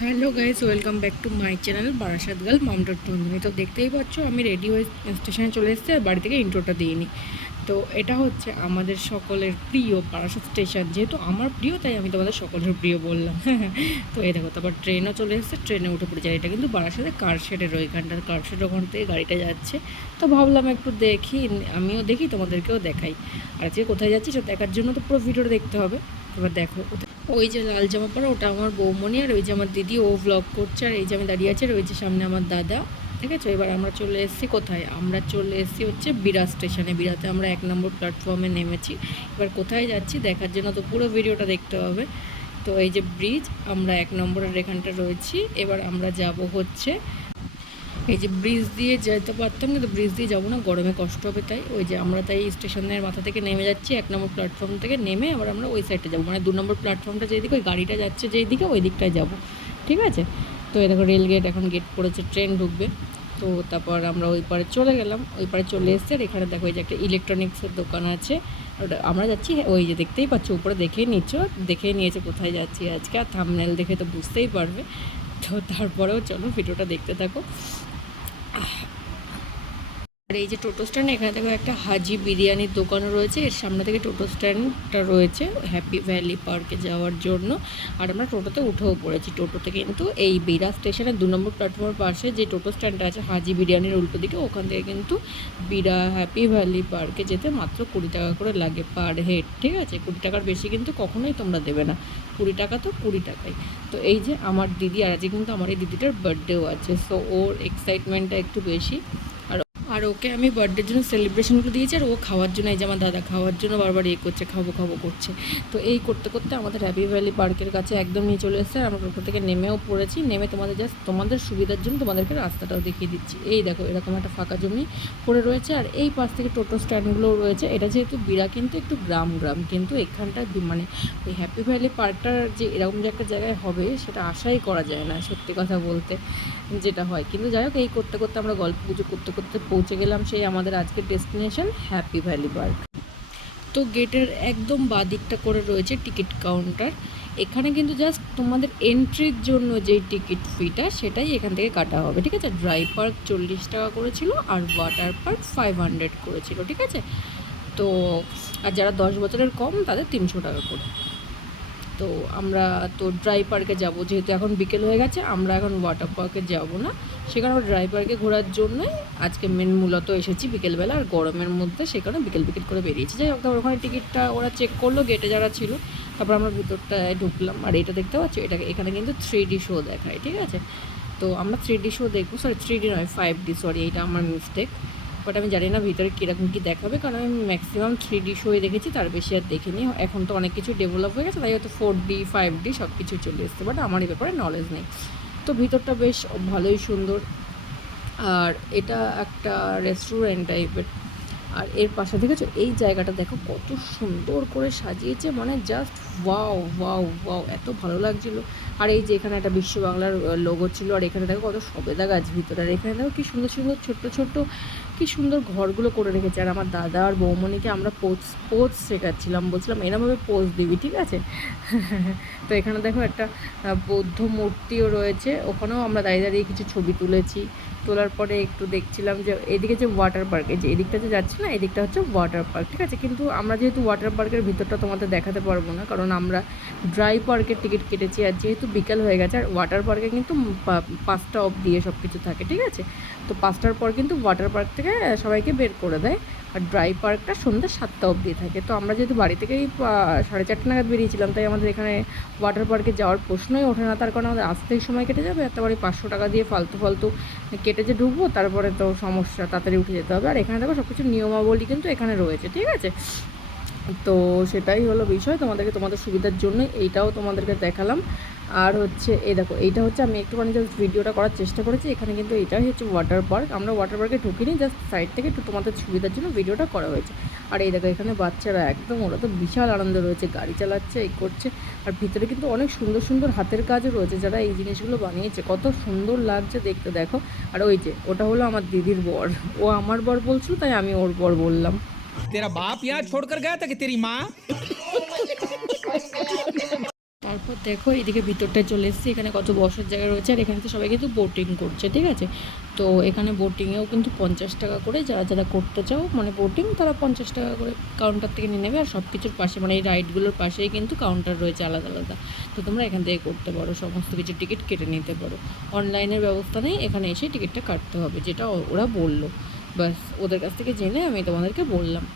Hello guys, welcome back to my channel Barasat girl mom dot Tuntuni. তো দেখতেই পাচ্ছ আমি রেডি হয়ে স্টেশনে চলে এসেছি আর বাড়ি থেকে ইন্ট্রোটা দিইনি। তো এটা হচ্ছে আমাদের সকলের প্রিয় বারাসাত স্টেশন, যেহেতু আমার প্রিয় তাই আমি তোমাদের সকলের প্রিয় বললাম। তো এই দেখো, তারপর ট্রেনও চলে এসেছে, ট্রেনে উঠে পড়েছে। এটা কিন্তু বারাসাতে কারশেডের ওইখানটার কারশেড, ওখান থেকে গাড়িটা যাচ্ছে। তো ভাবলাম একটু দেখি, আমিও দেখি তোমাদেরকেও দেখাই। আর আজকে কোথায় যাচ্ছি সেটা দেখার জন্য তো পুরো ভিডিওটা দেখতে হবে। এবার দেখো, ওই যে লাল জামা পরা ওটা আমার বৌমনি, আর ওই যে আমার দিদি, ও ভ্লগ করছে। আর এই যে আমি দাঁড়িয়ে আছি, আর ওই যে সামনে আমার দাদা। ঠিক আছে, এবার আমরা চলে এসেছি কোথায়, আমরা চলে এসেছি হচ্ছে বিরা স্টেশনে। বিরাতে আমরা 1 নম্বর প্ল্যাটফর্মে নেমেছি। এবার কোথায় যাচ্ছি দেখার জন্য তো পুরো ভিডিওটা দেখতে হবে। তো এই যে ব্রিজ, আমরা 1 নম্বরের এখানটা রয়েছি। এবার আমরা যাব হচ্ছে, এই যে ব্রিজ দিয়ে যেতে পারতাম কিন্তু ব্রিজ দিয়ে যাবো না, গরমে কষ্ট হবে, তাই ওই যে আমরা তাই স্টেশনের মাথা থেকে নেমে যাচ্ছি। 1 নম্বর প্ল্যাটফর্ম থেকে নেমে আবার আমরা ওই সাইডে যাবো, মানে 2 নম্বর প্ল্যাটফর্মটা যেদিকে ওই গাড়িটা যাচ্ছে যেই দিকে, ওই দিকটায় যাবো। ঠিক আছে, তো এই দেখো রেল গেট এখন গেট পড়েছে, ট্রেন ঢুকবে। তো তারপর আমরা ওই পারে চলে গেলাম, ওই পারে চলে এসছে। আর এখানে দেখো এই যে একটা ইলেকট্রনিক্সের দোকান আছে। আমরা যাচ্ছি, ওই যে দেখতেই পাচ্ছ উপরে দেখেই নিচ্ছ, দেখেই নিয়েছে কোথায় যাচ্ছি আজকে, আর থাম্বনেল দেখে তো বুঝতেই পারবে। তো তারপরেও চলো ভিডিওটা দেখতে থাকো। আর এই যে টোটো স্ট্যান্ড, এখানে দেখো একটা হাজি বিরিয়ানির দোকানও রয়েছে, এর সামনে থেকে টোটো স্ট্যান্ডটা রয়েছে হ্যাপি ভ্যালি পার্কে যাওয়ার জন্য। আর আমরা টোটোতে উঠেও পড়েছি। টোটোতে কিন্তু এই বিরা স্টেশনের 2 নম্বর প্ল্যাটফর্মের পাশে যে টোটো স্ট্যান্ডটা আছে হাজি বিরিয়ানির উল্টো দিকে, ওখান থেকে কিন্তু বিরা হ্যাপি ভ্যালি পার্কে যেতে মাত্র 20 টাকা করে লাগে পার হেড। ঠিক আছে, 20 টাকার বেশি কিন্তু কখনোই তোমরা দেবে না, 20 টাকা তো 20 টাকাই। তো এই যে আমার দিদি, আর আজকে কিন্তু আমার এই দিদিটার বার্থডেও আছে, সো ওর এক্সাইটমেন্টটা একটু বেশি। আর ওকে আমি বার্থডের জন্য সেলিব্রেশনগুলো দিয়েছি, আর ও খাওয়ার জন্য, এই যে আমার দাদা খাওয়ার জন্য বারবার করছে, খাবো খাবো করছে। তো এই করতে করতে আমাদের হ্যাপি ভ্যালি পার্কের কাছে একদম নিয়ে চলে এসেছে। আমরা ওপর থেকে নেমেও পড়েছি। নেমে তোমাদের জাস্ট তোমাদের সুবিধার জন্য তোমাদেরকে রাস্তাটাও দেখিয়ে দিচ্ছি। এই দেখো এরকম একটা ফাঁকা জমি পড়ে রয়েছে, আর এই পাশ থেকে টোটো স্ট্যান্ডগুলোও রয়েছে। এটা যেহেতু বিরা কিন্তু একটু গ্রাম গ্রাম, কিন্তু এখানটায় মানে ওই হ্যাপি ভ্যালি পার্কটার যে এরকম যে একটা জায়গায় হবে সেটা আশাই করা যায় না, সত্যি কথা বলতে যেটা হয়। কিন্তু যাই হোক, এই করতে করতে আমরা গল্প গুজব করতে করতে পৌঁছে গেলাম সেই আমাদের আজকের ডেস্টিনেশন হ্যাপি ভ্যালি পার্ক। তো গেটের একদম বাদিকটা করে রয়েছে টিকিট কাউন্টার। এখানে কিন্তু জাস্ট তোমাদের এন্ট্রির জন্য যেই টিকিট ফিটা সেটাই এখান থেকে কাটা হবে। ঠিক আছে, ড্রাই পার্ক 40 টাকা করেছিল, আর ওয়াটার পার্ক 500 করেছিল। ঠিক আছে, তো আর যারা 10 বছরের কম তাদের 300 টাকা করে। তো আমরা তো ড্রাই পার্কে যাব, যেহেতু এখন বিকেল হয়ে গেছে, আমরা এখন ওয়াটার পার্কে যাব না। সেখানে আমরা ড্রাই পার্কে ঘোরার জন্যই আজকে মূলত এসেছি বিকেলবেলা, আর গরমের মধ্যে সেখানে বিকেল বিকেল করে বেরিয়েছি। যাই হোক, তারপর ওখানে টিকিটটা ওরা চেক করলো, গেটে যারা ছিল। তারপর আমরা ভিতরটায় ঢুকলাম, আর এটা দেখতে পাচ্ছি, এখানে কিন্তু 3D শো দেখায়। ঠিক আছে, তো আমরা 3D শো দেখবো, সরি 3D নয় 5D, সরি এটা আমার মিস্টেক। বাট আমি জানি না ভিতরে কীরকম কী দেখাবে, কারণ আমি ম্যাক্সিমাম 3D শোই দেখেছি, তার বেশি আর দেখিনি। এখন তো অনেক কিছু ডেভেলপ হয়ে গেছে, তাই হয়তো 4D 5D সব কিছু চলে এসছে, বাট আমার এই ব্যাপারে নলেজ নেই। তো ভিতরটা বেশ ভালোই সুন্দর, আর এটা একটা রেস্টুরেন্ট টাইপের। আর এর পাশে দেখেছো এই জায়গাটা দেখো কত সুন্দর করে সাজিয়েছে, মানে জাস্ট ওয়াও ওয়াও ওয়াও, এত ভালো লাগছিলো। আর এই যে এখানে একটা বিশ্ব বাংলার লোগো ছিল, আর এখানে দেখো কত সবেদা গাছ ভিতরে, আর এখানে দেখো কি সুন্দর সুন্দর ছোট্ট ছোট্ট কি সুন্দর ঘরগুলো করে রেখেছে। আর আমার দাদা আর বৌমনিকে আমরা পোজ শেখাচ্ছিলাম, বলছিলাম এরমভাবে পোজ দিবি। ঠিক আছে, তো এখানে দেখো একটা বৌদ্ধ মূর্তিও রয়েছে, ওখানেও আমরা দাঁড়িয়ে দাঁড়িয়ে কিছু ছবি তুলেছি। তোলার পরে একটু দেখছিলাম যে এদিকে যে ওয়াটার পার্কে, যে এদিকটাতে যাচ্ছি না, এদিকটা হচ্ছে ওয়াটার পার্ক। ঠিক আছে, কিন্তু আমরা যেহেতু ওয়াটার পার্কের ভিতরটা তোমাদের দেখাতে পারবো না, কারণ আমরা ড্রাই পার্কের টিকিট কেটেছি, আর যেহেতু বিকাল হয়ে গেছে। আর ওয়াটার পার্কে কিন্তু 5টা অবধি সব কিছু থাকে। ঠিক আছে, তো 5টার পর কিন্তু ওয়াটার পার্ক থেকে সবাইকে বের করে দেয়, আর ড্রাই পার্কটা সন্ধ্যা 7টা অবধি থাকে। তো আমরা যেহেতু বাড়ি থেকেই 4:30 নাগাদ বেরিয়েছিলাম, তাই আমাদের এখানে ওয়াটার পার্কে যাওয়ার প্রশ্নই ওঠে না, তার কারণ আমাদের আসতেই সময় কেটে যাবে, আর তারপরে 500 টাকা দিয়ে ফালতু ফালতু কেটে যে ঢুকবো, তারপরে তো সমস্যা, তাড়াতাড়ি উঠে যেতে হবে। আর এখানে দেখো সব কিছু নিয়মাবলী কিন্তু এখানে রয়েছে। ঠিক আছে, তো সেটাই হলো বিষয়, তোমাদের সুবিধার জন্য এইটাও তোমাদেরকে দেখালাম। আর হচ্ছে এই দেখো, এইটা হচ্ছে আমি একটুখানি জাস্ট ভিডিওটা করার চেষ্টা করেছি। এখানে কিন্তু এটাই হচ্ছে ওয়াটার পার্ক, আমরা ওয়াটার পার্কে ঢুকিনি, জাস্ট সাইড থেকে একটু তোমাদের সুবিধার জন্য ভিডিওটা করা হয়েছে। আর এই দেখো এখানে বাচ্চারা একদম, ওরা তো বিশাল আনন্দ রয়েছে, গাড়ি চালাচ্ছে, এই করছে। আর ভিতরে কিন্তু অনেক সুন্দর সুন্দর হাতের কাজও রয়েছে, যারা এই জিনিসগুলো বানিয়েছে, কত সুন্দর লাগছে দেখতে। দেখো, আর ওই যে ওটা হলো আমার দিদির বর, ও আমার বর বলছিল তাই আমি ওর বর বললাম। तेरा बाप यहाँ छोड़कर गया था कि तेरी माँ। ও দেখো এদিকে ভিতরটায় চলে এসেছি, এখানে কত বসার জায়গা রয়েছে, আর এখানে তো সবাই কিন্তু বোটিং করছে, ঠিক আছে। তো এখানে বোটিংয়েও কিন্তু 50 টাকা করে, যারা যারা করতে চাও মানে বোটিং, তারা 50 টাকা করে কাউন্টার থেকে নিয়ে নেবে। আর সব কিছুর পাশে মানে এই রাইডগুলোর পাশেই কিন্তু কাউন্টার রয়েছে আলাদা আলাদা, তো তোমরা এখান থেকে করতে পারো, সমস্ত কিছু টিকিট কেটে নিতে পারো। অনলাইনের ব্যবস্থা নেই, এখানে এসে টিকিটটা কাটতে হবে, যেটা ওরা বললো, বাস ওদের কাছ থেকে জেনে আমি তোমাদেরকে বললাম।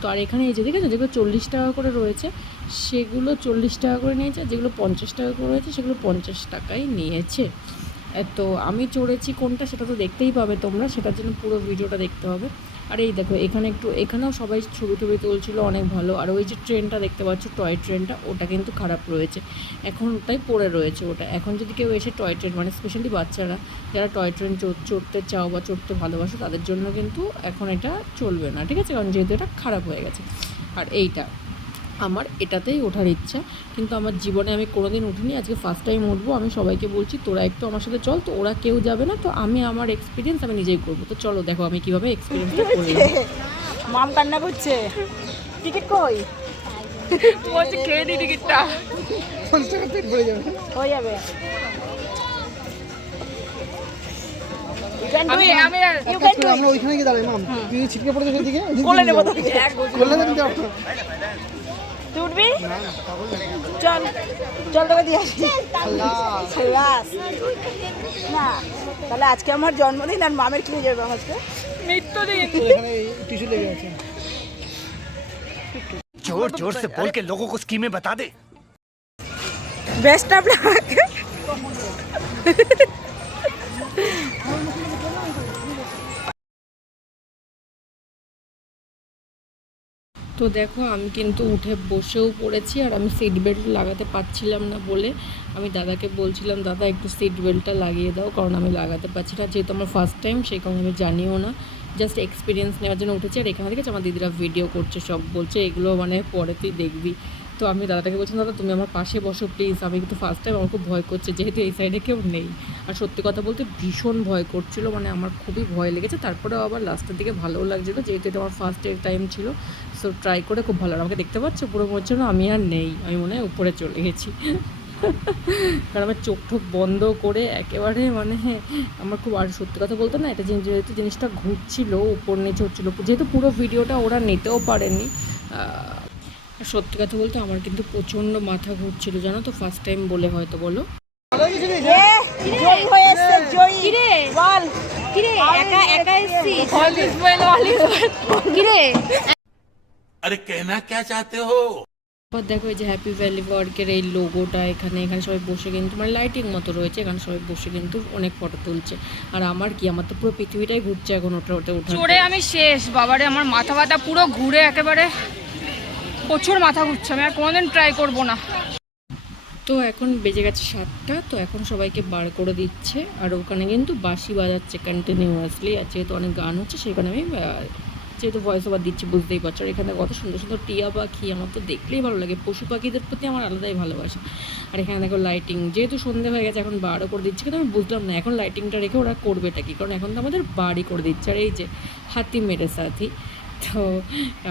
তো আর এখানে এই যে দেখেছো যেগুলো 40 টাকা করে রয়েছে সেগুলো 40 টাকা করে নিয়েছে, আর যেগুলো 50 টাকা করে রয়েছে সেগুলো 50 টাকাই নিয়েছে। তো আমি চড়েছি কোনটা সেটা তো দেখতেই পাবে তোমরা, সেটার জন্য পুরো ভিডিওটা দেখতে হবে। আর এই দেখো এখানে এখানেও সবাই ছবি টবি তুলছিল, অনেক ভালো। আর ওই যে ট্রেনটা দেখতে পাচ্ছ, টয় ট্রেনটা, ওটা কিন্তু খারাপ রয়েছে, এখন ওটাই পড়ে রয়েছে। ওটা এখন যদি কেউ এসে টয় ট্রেন মানে স্পেশালি বাচ্চারা যারা টয় ট্রেন চড়তে চাও বা চড়তে ভালোবাসো তাদের জন্য কিন্তু এখন এটা চলবে না, ঠিক আছে, কারণ যেহেতু এটা খারাপ হয়ে গেছে। আর এইটা আমার এটাতেই ওঠার ইচ্ছা, কিন্তু আমার জীবনে আমি কোনোদিন উঠিনি, আজকে ফার্স্ট টাইম উঠবো। আমি সবাইকে বলছি তোরা একটু আমার সাথে চল, তো ওরা কেউ যাবে না, তো আমি আমার এক্সপিরিয়েন্স আমি নিজেই করবো। তো চলো দেখো আমি কীভাবে এক্সপিরিয়েন্সটা করলাম। মাম কান্না করছে, টিকিট কই? বলছি খেয়ে দিই টিকিটটা, 50 টাকা পেট ভরে যাবে, হয়ে যাবে। আমরা ওইখানে গিয়ে দাঁড়াই মাম, তুই ছিটকে পড়ে যাবে এদিকে, কোলে নেবো তো, কোলে না কিন্তু তুই উঠবি? চল চল তোকে দিয়ে আসি। খালাস না, তাহলে আজকে আমার জন্মদিন আর মামের কি হয়ে যাবে আজকে মৃত্যুদিন। এখানে টিস্যু লেগে আছে। जोर जोर से बोल के लोगों को स्कीमें बता दे। Best of luck. তো দেখো আমি কিন্তু উঠে বসেও পড়েছি, আর আমি সিট বেল্ট লাগাতে পারছিলাম না বলে আমি দাদাকে বলছিলাম, দাদা একটু সিট বেল্টটা লাগিয়ে দাও, কারণ আমি লাগাতে পারছি না, যেহেতু আমার ফার্স্ট টাইম, সেই কারণে আমি জানিও না, জাস্ট এক্সপিরিয়েন্স নেওয়ার জন্য উঠেছি। আর এখানে দেখেছি আমার দিদিরা ভিডিও করছে, সব বলছে এগুলো মানে পরে তুই দেখবি। তো আমি দাদাটাকে বলছিলাম, দাদা তুমি আমার পাশে বসো প্লিজ, আমি কিন্তু ফার্স্ট টাইম, আমার খুব ভয় করছে, যেহেতু এই সাইডে কেউ নেই। আর সত্যি কথা বলতে ভীষণ ভয় করছিল, মানে আমার খুবই ভয় লেগেছে। তারপরেও আবার লাস্টের দিকে ভালোও লাগছিলো, যেহেতু এটা আমার ফার্স্ট টাইম ছিল। সো ট্রাই করে খুব ভালো। আমাকে দেখতে পাচ্ছ পুরো মনে না আমি আর নেই, আমি মনে হয় উপরে চলে গেছি। কারণ আমার চোখ ঠোক বন্ধ করে একেবারে মানে আমার খুব, আর সত্যি কথা বলতে না, এটা যেহেতু জিনিসটা ঘুরছিল উপর নিচে হচ্ছিলো, যেহেতু পুরো ভিডিওটা ওরা নিতেও পারেনি, সত্যি কথা বলতে আমার কিন্তু প্রচণ্ড মাথা ঘুরছিল, জানো তো, ফার্স্ট টাইম বলে হয়তো বলো। জয়ী হয়ে এসছে, জয়ী। বল কিরে একা একা এসেছি, all is well, all is well. কিরে अरे कहना क्या चाहते हो? দেখো এই যে হ্যাপি ভ্যালি পার্কের এই লোগোটা, এখানে সবাই বসে কিন্তু মানে লাইটিং মতো রয়েছে, এখানে সবাই বসে কিন্তু অনেক ফটো তুলছে। আর আমার কি, আমার তো পুরো পৃথিবীটাই ঘুরছে এখন ওটা চড়ে আমি শেষ বাবারে, আমার মাথা ব্যথা পুরো ঘুরে একেবারে প্রচুর মাথা ঘুরছে, আমি আর কোনোদিন ট্রাই করবো না। তো এখন বেজে গেছে 7টা, তো এখন সবাইকে বার করে দিচ্ছে, আর ওখানে কিন্তু বাঁশি বাজাচ্ছে কন্টিনিউয়াসলি, আর যেহেতু অনেক গান হচ্ছে সেখানে আমি যেহেতু ভয়েস ওভার দিচ্ছি বুঝতেই পারছো। আর এখানে কত সুন্দর সুন্দর টিয়া পাখি, আমার তো দেখলেই ভালো লাগে, পশু পাখিদের প্রতি আমার আলাদাই ভালোবাসা। আর এখানে দেখো লাইটিং, যেহেতু সন্ধে হয়ে গেছে এখন বারও করে দিচ্ছে, কিন্তু আমি বুঝলাম না এখন লাইটিংটা রেখে ওরা করবেটা কি, কারণ এখন তো আমাদের বাড়ি করে দিচ্ছে। আর এই যে হাতি মেরে সাথী, তো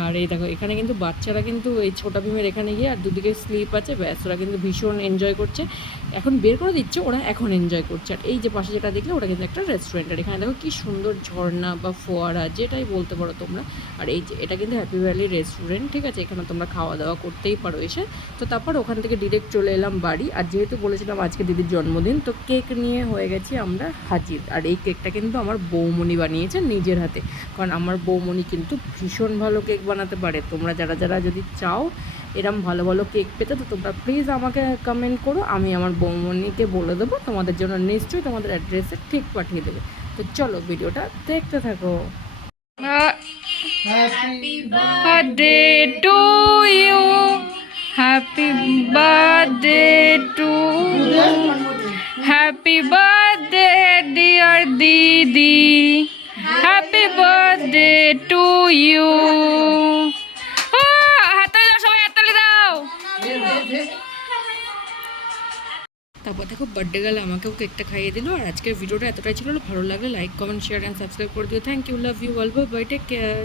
আর এই দেখো এখানে কিন্তু বাচ্চারা কিন্তু এই ছোটা ভীমের এখানে গিয়ে, আর দুদিকে স্লিপ আছে, ব্যাস ওরা কিন্তু ভীষণ এনজয় করছে। এখন বের করে দিচ্ছে, ওরা এখন এনজয় করছে। আর এই যে পাশে যেটা দেখলে ওটা কিন্তু একটা রেস্টুরেন্ট, আর এখানে দেখো কি সুন্দর ঝর্ণা বা ফোয়ারা যেটাই বলতে পারো তোমরা। আর এই যে এটা কিন্তু হ্যাপি ভ্যালি রেস্টুরেন্ট, ঠিক আছে, এখানে তোমরা খাওয়া দাওয়া করতেই পারো এসে। তো তারপর ওখান থেকে ডিরেক্ট চলে এলাম বাড়ি, আর যেহেতু বলেছিলাম আজকে দিদির জন্মদিন, তো কেক নিয়ে হয়ে গেছি আমরা হাজির। আর এই কেকটা কিন্তু আমার বৌমণি বানিয়েছে নিজের হাতে, কারণ আমার বৌমণি কিন্তু ভীষণ ভালো কেক বানাতে পারে। তোমরা যারা যারা যদি চাও এরম ভালো ভালো কেক পেতে, তো তোমরা প্লিজ আমাকে কমেন্ট করো, আমি আমার বৌমণিকে বলে দেবো তোমাদের জন্য, নিশ্চয়ই তোমাদের অ্যাড্রেসে ঠিক পাঠিয়ে দেবে। তো চলো ভিডিওটা দেখতে থাকো। Happy birthday to you, happy birthday to you, happy birthday dear দিদি, হ্যাপি বার্থডে টু ইউ। হাততালি দাও সবাই, হাততালি দাও। তারপর দেখো বার্থডে গেলে আমাকেও কেকটা খাইয়ে দিল। আর আজকের ভিডিওটা এতটাই ছিল, ভালো লাগলে like comment share and subscribe করে দিও। Thank you, love you, all bye, take care.